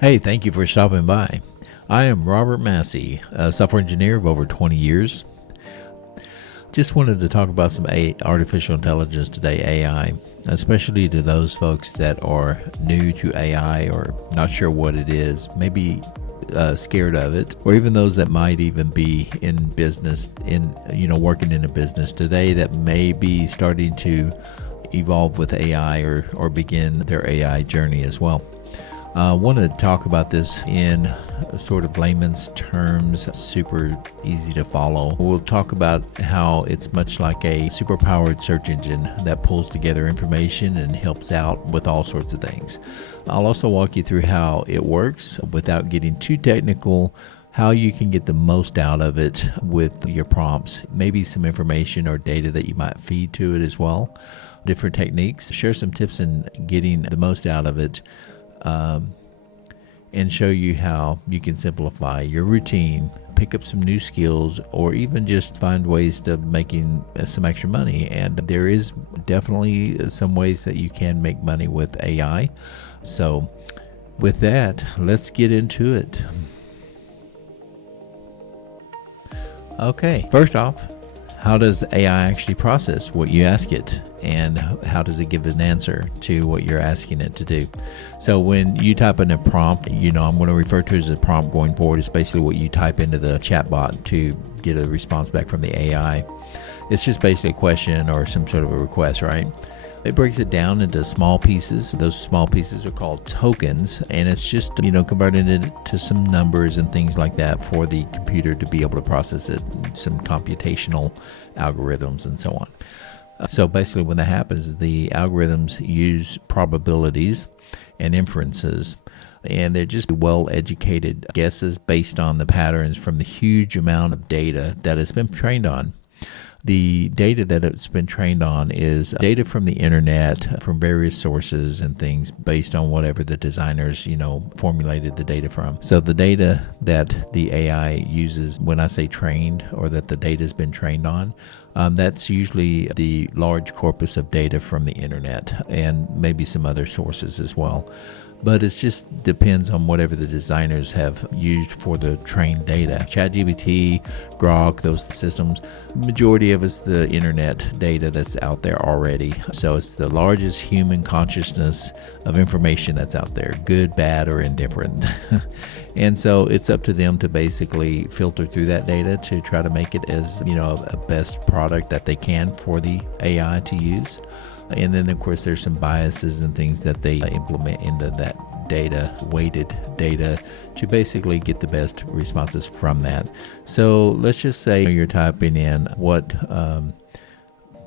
Hey, thank you for stopping by. I am Robert Massey, a software engineer of over 20 years. Just wanted to talk about some artificial intelligence today, AI, especially to those folks that are new to AI or not sure what it is, maybe scared of it, or even those that might even be in business, working in a business today that may be starting to evolve with AI or begin their AI journey as well. I want to talk about this in sort of layman's terms, super easy to follow. We'll talk about how it's much like a superpowered search engine that pulls together information and helps out with all sorts of things. I'll also walk you through how it works without getting too technical, how you can get the most out of it with your prompts, maybe some information or data that you might feed to it as well, different techniques, share some tips in getting the most out of it. And show you how you can simplify your routine, pick up some new skills, or even just find ways to making some extra money. And there is definitely some ways that you can make money with AI. So with that, let's get into it. Okay, first off, how does AI actually process what you ask it, and how does it give an answer to what you're asking it to do? So when you type in a prompt, I'm going to refer to it as a prompt going forward. It's basically what you type into the chatbot to get a response back from the AI. It's just basically a question or some sort of a request, right? It breaks it down into small pieces. Those small pieces are called tokens, and it's just, converting it to some numbers and things like that for the computer to be able to process it, some computational algorithms and so on. So basically when that happens, the algorithms use probabilities and inferences, and they're just well-educated guesses based on the patterns from the huge amount of data that it's been trained on. The data that it's been trained on is data from the internet, from various sources and things based on whatever the designers, formulated the data from. So the data that the AI uses, when I say trained or that the data has been trained on, that's usually the large corpus of data from the internet and maybe some other sources as well. But it just depends on whatever the designers have used for the trained data. ChatGPT, Grok, those systems, majority of it's the internet data that's out there already. So it's the largest human consciousness of information that's out there, good, bad, or indifferent. And so it's up to them to basically filter through that data to try to make it as, a best product that they can for the AI to use. And then, of course, there's some biases and things that they implement into that data, weighted data, to basically get the best responses from that. So let's just say you're typing in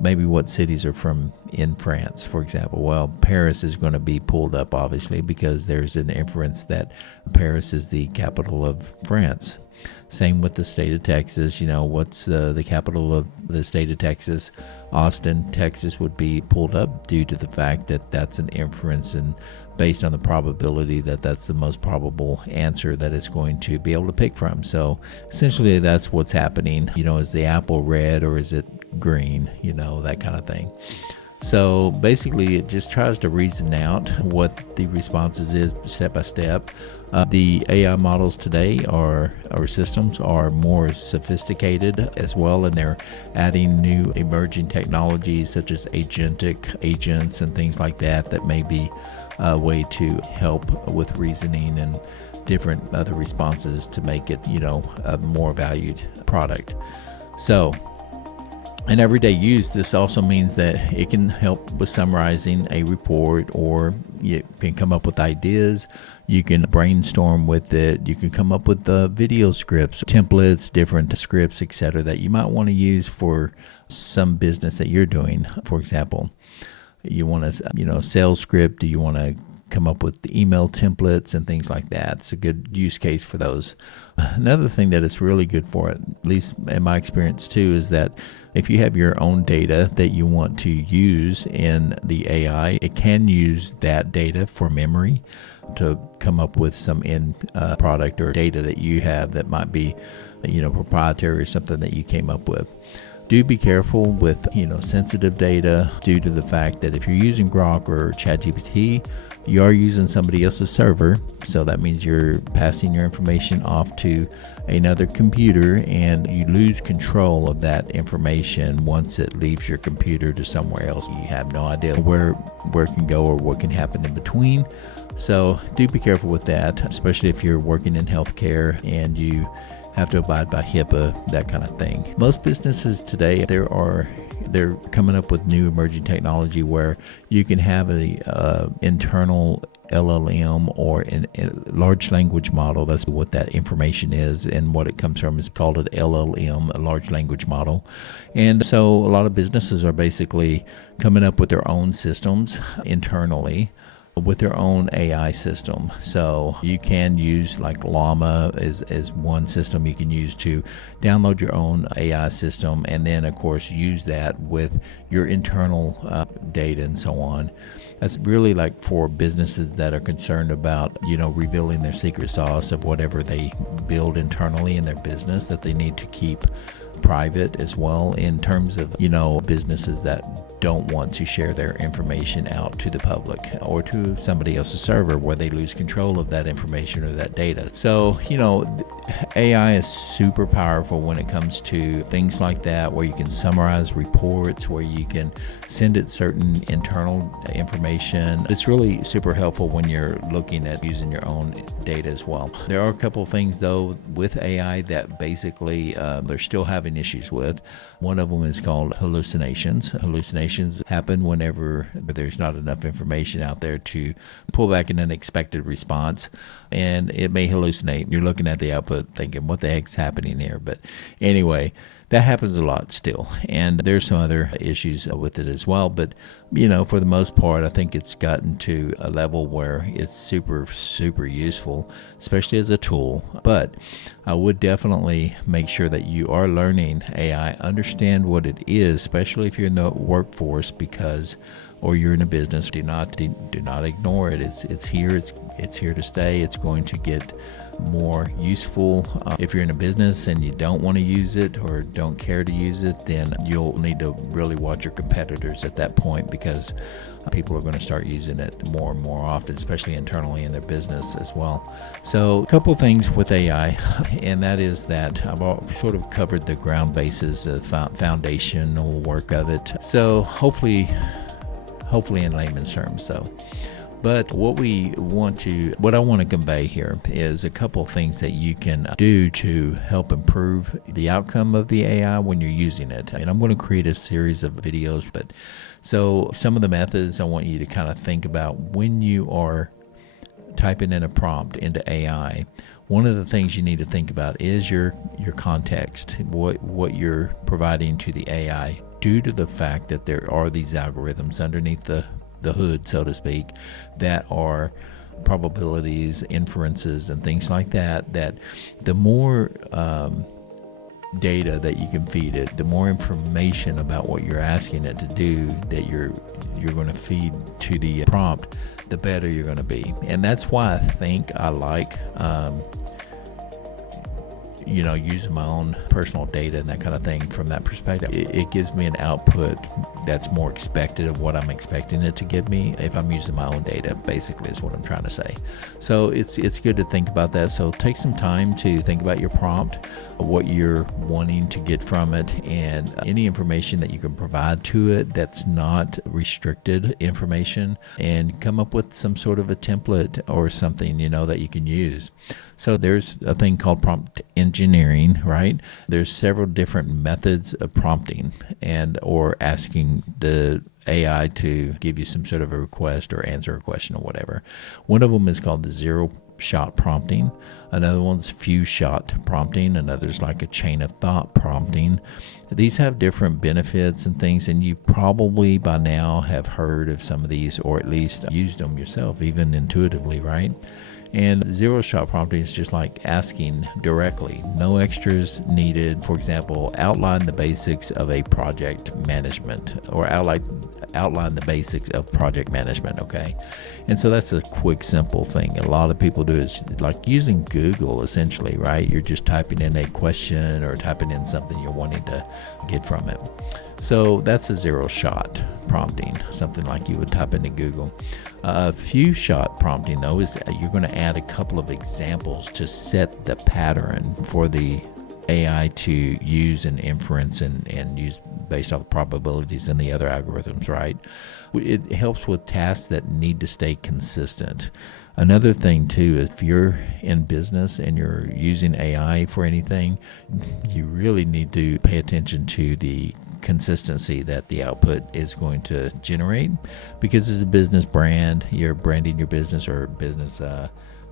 maybe what cities are from in France, for example. Well, Paris is going to be pulled up, obviously, because there's an inference that Paris is the capital of France. Same with the state of Texas. What's the capital of the state of Texas? Austin, Texas would be pulled up due to the fact that that's an inference and based on the probability that that's the most probable answer that it's going to be able to pick from. So essentially that's what's happening. Is the apple red or is it green? That kind of thing. So basically it just tries to reason out what the responses is step by step. The AI models today our systems are more sophisticated as well, and they're adding new emerging technologies such as agentic agents and things like that may be a way to help with reasoning and different other responses to make it, a more valued product. So in everyday use, this also means that it can help with summarizing a report, or you can come up with ideas. You can brainstorm with it. You can come up with video scripts, templates, different scripts, etc. that you might want to use for some business that you're doing. For example, you want a sales script. Do you want to come up with the email templates and things like that? It's a good use case for those. Another thing that it's really good for, at least in my experience too, is that if you have your own data that you want to use in the AI, it can use that data for memory to come up with some end product or data that you have that might be, proprietary or something that you came up with. Do be careful with, sensitive data due to the fact that if you're using Grok or ChatGPT, you are using somebody else's server. So that means you're passing your information off to another computer, and you lose control of that information once it leaves your computer to somewhere else. You have no idea where it can go or what can happen in between. So do be careful with that, especially if you're working in healthcare and you have to abide by HIPAA, that kind of thing. Most businesses today, they're coming up with new emerging technology where you can have a internal LLM or a large language model. That's what that information is, and what it comes from is called an LLM, a large language model. And so a lot of businesses are basically coming up with their own systems internally with their own AI system. So you can use like Llama as one system you can use to download your own AI system, and then of course use that with your internal data and so on. That's really like for businesses that are concerned about, revealing their secret sauce of whatever they build internally in their business that they need to keep private as well, in terms of, businesses that don't want to share their information out to the public or to somebody else's server where they lose control of that information or that data. So, AI is super powerful when it comes to things like that, where you can summarize reports, where you can send it certain internal information. It's really super helpful when you're looking at using your own data as well. There are a couple of things though with AI that basically they're still having issues with. One of them is called hallucinations. Hallucinations happen whenever there's not enough information out there to pull back an unexpected response, and it may hallucinate. You're looking at the output thinking, what the heck's happening here? But anyway, that happens a lot still, and there's some other issues with it as well. But for the most part, I think it's gotten to a level where it's super, super useful, especially as a tool. But I would definitely make sure that you are learning AI, understand what it is, especially if you're in the workforce, or you're in a business. Do not ignore it. It's here. It's here to stay. It's going to get more useful. If you're in a business and you don't want to use it or don't care to use it, then you'll need to really watch your competitors at that point, because people are going to start using it more and more often, especially internally in their business as well. So a couple of things with AI, and that is that I've sort of covered the ground bases, the foundational work of it. So hopefully in layman's terms. But what I want to convey here is a couple of things that you can do to help improve the outcome of the AI when you're using it. And I'm going to create a series of videos, but so some of the methods I want you to kind of think about when you are typing in a prompt into AI. One of the things you need to think about is your context, what you're providing to the AI, due to the fact that there are these algorithms underneath the hood, so to speak, that are probabilities, inferences, and things like that, that the more data that you can feed it, the more information about what you're asking it to do that you're going to feed to the prompt, the better you're going to be. And that's why I think I like using my own personal data and that kind of thing from that perspective. It gives me an output that's more expected of what I'm expecting it to give me if I'm using my own data, basically, is what I'm trying to say. So it's good to think about that. So take some time to think about your prompt, what you're wanting to get from it, and any information that you can provide to it that's not restricted information, and come up with some sort of a template or something, that you can use. So there's a thing called prompt engineering, right? There's several different methods of prompting or asking the AI to give you some sort of a request or answer a question or whatever. One of them is called the zero-shot prompting. Another one's few-shot prompting. Another's like a chain of thought prompting. These have different benefits and things, and you probably by now have heard of some of these, or at least used them yourself, even intuitively, right? And zero shot prompting is just like asking directly, no extras needed. For example, outline the basics of a project management, or outline the basics of project management. Okay. And so that's a quick, simple thing. A lot of people do is like using Google essentially, right? You're just typing in a question or typing in something you're wanting to get from it. So that's a zero shot prompting, something like you would type into Google. A few shot prompting though is you're going to add a couple of examples to set the pattern for the AI to use and inference and use based on the probabilities and the other algorithms, right? It helps with tasks that need to stay consistent. Another thing too, if you're in business and you're using AI for anything, you really need to pay attention to the consistency that the output is going to generate, because as a business brand, you're branding your business or business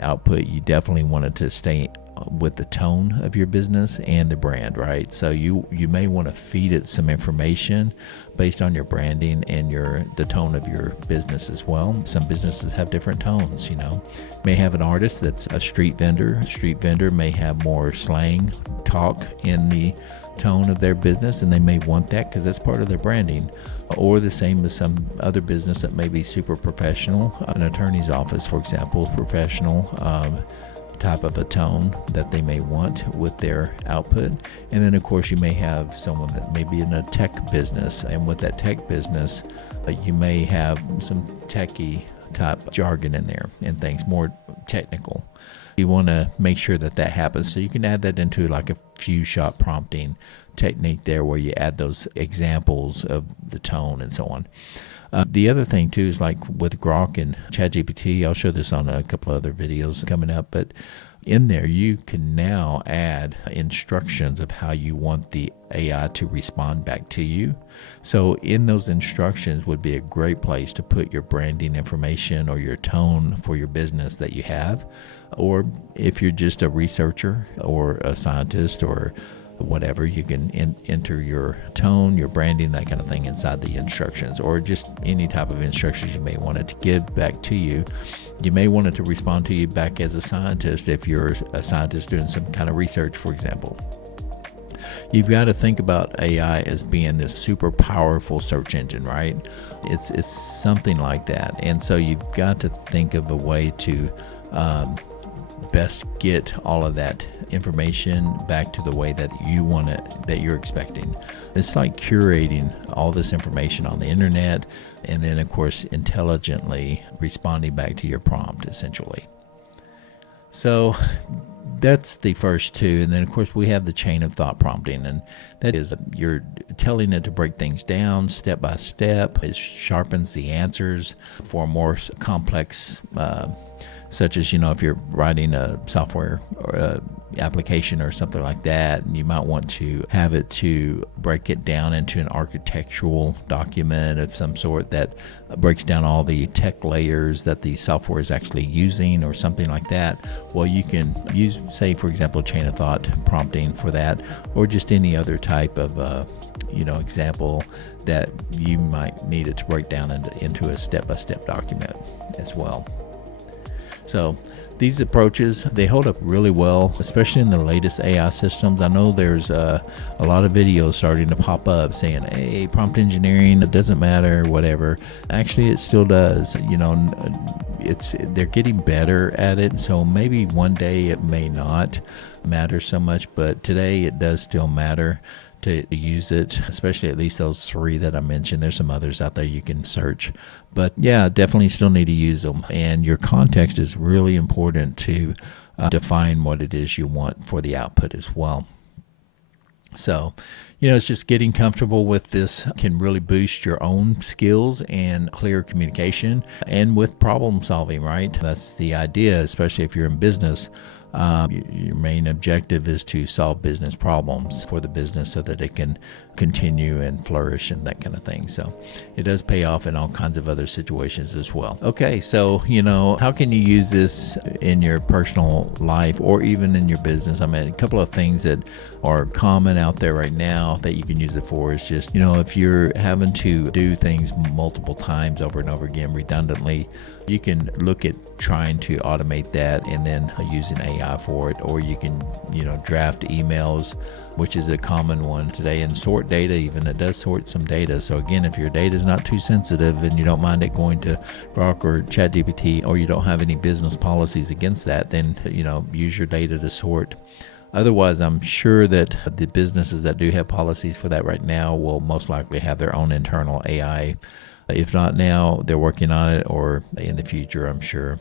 output, you definitely want it to stay with the tone of your business and the brand, right? So you may want to feed it some information based on your branding and the tone of your business as well. Some businesses have different tones, may have an artist that's a street vendor. A street vendor may have more slang talk in the tone of their business, and they may want that because that's part of their branding. Or the same as some other business that may be super professional. An attorney's office, for example, professional type of a tone that they may want with their output. And then of course you may have someone that may be in a tech business, and with that tech business you may have some techie type jargon in there and things more technical. You want to make sure that happens, so you can add that into like a few shot prompting technique there, where you add those examples of the tone and so on. The other thing too is like with Grok and ChatGPT, I'll show this on a couple other videos coming up, but in there you can now add instructions of how you want the AI to respond back to you. So in those instructions would be a great place to put your branding information or your tone for your business that you have. Or if you're just a researcher or a scientist or whatever, you can enter your tone, your branding, that kind of thing inside the instructions, or just any type of instructions you may want it to give back to you. You may want it to respond to you back as a scientist if you're a scientist doing some kind of research, for example. You've got to think about AI as being this super powerful search engine, right? It's something like that. And so you've got to think of a way to best get all of that information back to the way that you want it, that you're expecting. It's like curating all this information on the internet, and then of course intelligently responding back to your prompt essentially. So that's the first two. And then of course we have the chain of thought prompting, and that is you're telling it to break things down step by step. It sharpens the answers for more complex such as, if you're writing a software or a application or something like that, and you might want to have it to break it down into an architectural document of some sort that breaks down all the tech layers that the software is actually using or something like that. Well, you can use, say, for example, chain of thought prompting for that, or just any other type of example that you might need it to break down into a step-by-step document as well. So these approaches, they hold up really well, especially in the latest AI systems. I know there's a lot of videos starting to pop up saying, hey, prompt engineering, it doesn't matter, whatever. Actually, it still does. They're getting better at it. So maybe one day it may not matter so much, but today it does still matter to use it, especially at least those three that I mentioned. There's some others out there you can search, but yeah, definitely still need to use them. And your context is really important to define what it is you want for the output as well. So, it's just getting comfortable with this can really boost your own skills and clear communication and with problem solving, right? That's the idea, especially if you're in business. Your main objective is to solve business problems for the business so that it can continue and flourish and that kind of thing. So it does pay off in all kinds of other situations as well. Okay, so how can you use this in your personal life or even in your business? I mean, a couple of things that are common out there right now that you can use it for is just, if you're having to do things multiple times over and over again redundantly, you can look at trying to automate that and then using AI for it. Or you can, draft emails, which is a common one today, and sort data. Even it does sort some data. So again, if your data is not too sensitive and you don't mind it going to Grok or ChatGPT, or you don't have any business policies against that, then use your data to sort. Otherwise, I'm sure that the businesses that do have policies for that right now will most likely have their own internal AI. If not now, they're working on it, or in the future, I'm sure.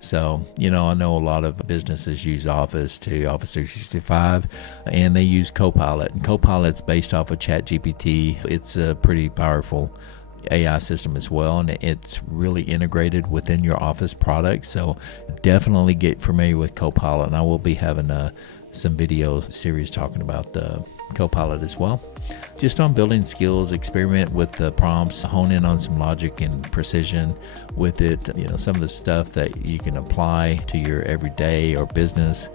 So, I know a lot of businesses use Office 365, and they use Copilot. And Copilot's based off of ChatGPT. It's a pretty powerful AI system as well, and it's really integrated within your Office product. So definitely get familiar with Copilot, and I will be having some video series talking about Copilot as well. Just on building skills, experiment with the prompts, hone in on some logic and precision with it. Some of the stuff that you can apply to your everyday or business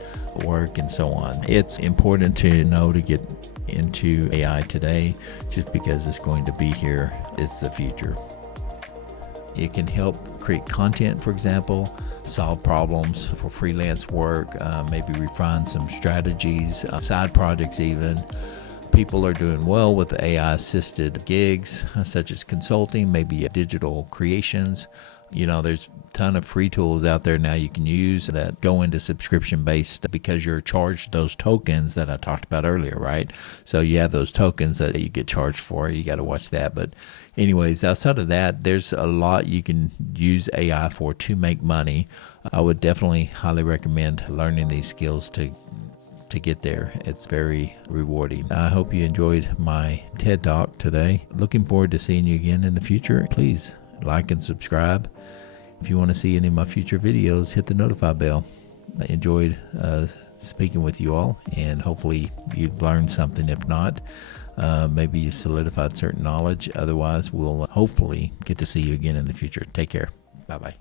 work and so on. It's important to know to get into AI today, just because it's going to be here. It's the future. It can help create content, for example, solve problems for freelance work, maybe refine some strategies, side projects even. People are doing well with AI-assisted gigs, such as consulting, maybe digital creations. There's a ton of free tools out there now you can use that go into subscription-based, because you're charged those tokens that I talked about earlier, right? So you have those tokens that you get charged for. You got to watch that. But anyways, outside of that, there's a lot you can use AI for to make money. I would definitely highly recommend learning these skills to get there. It's very rewarding. I hope you enjoyed my TED Talk today. Looking forward to seeing you again in the future. Please like and subscribe. If you want to see any of my future videos, hit the notify bell. I enjoyed speaking with you all, and hopefully you've learned something. If not, maybe you solidified certain knowledge. Otherwise, we'll hopefully get to see you again in the future. Take care. Bye-bye.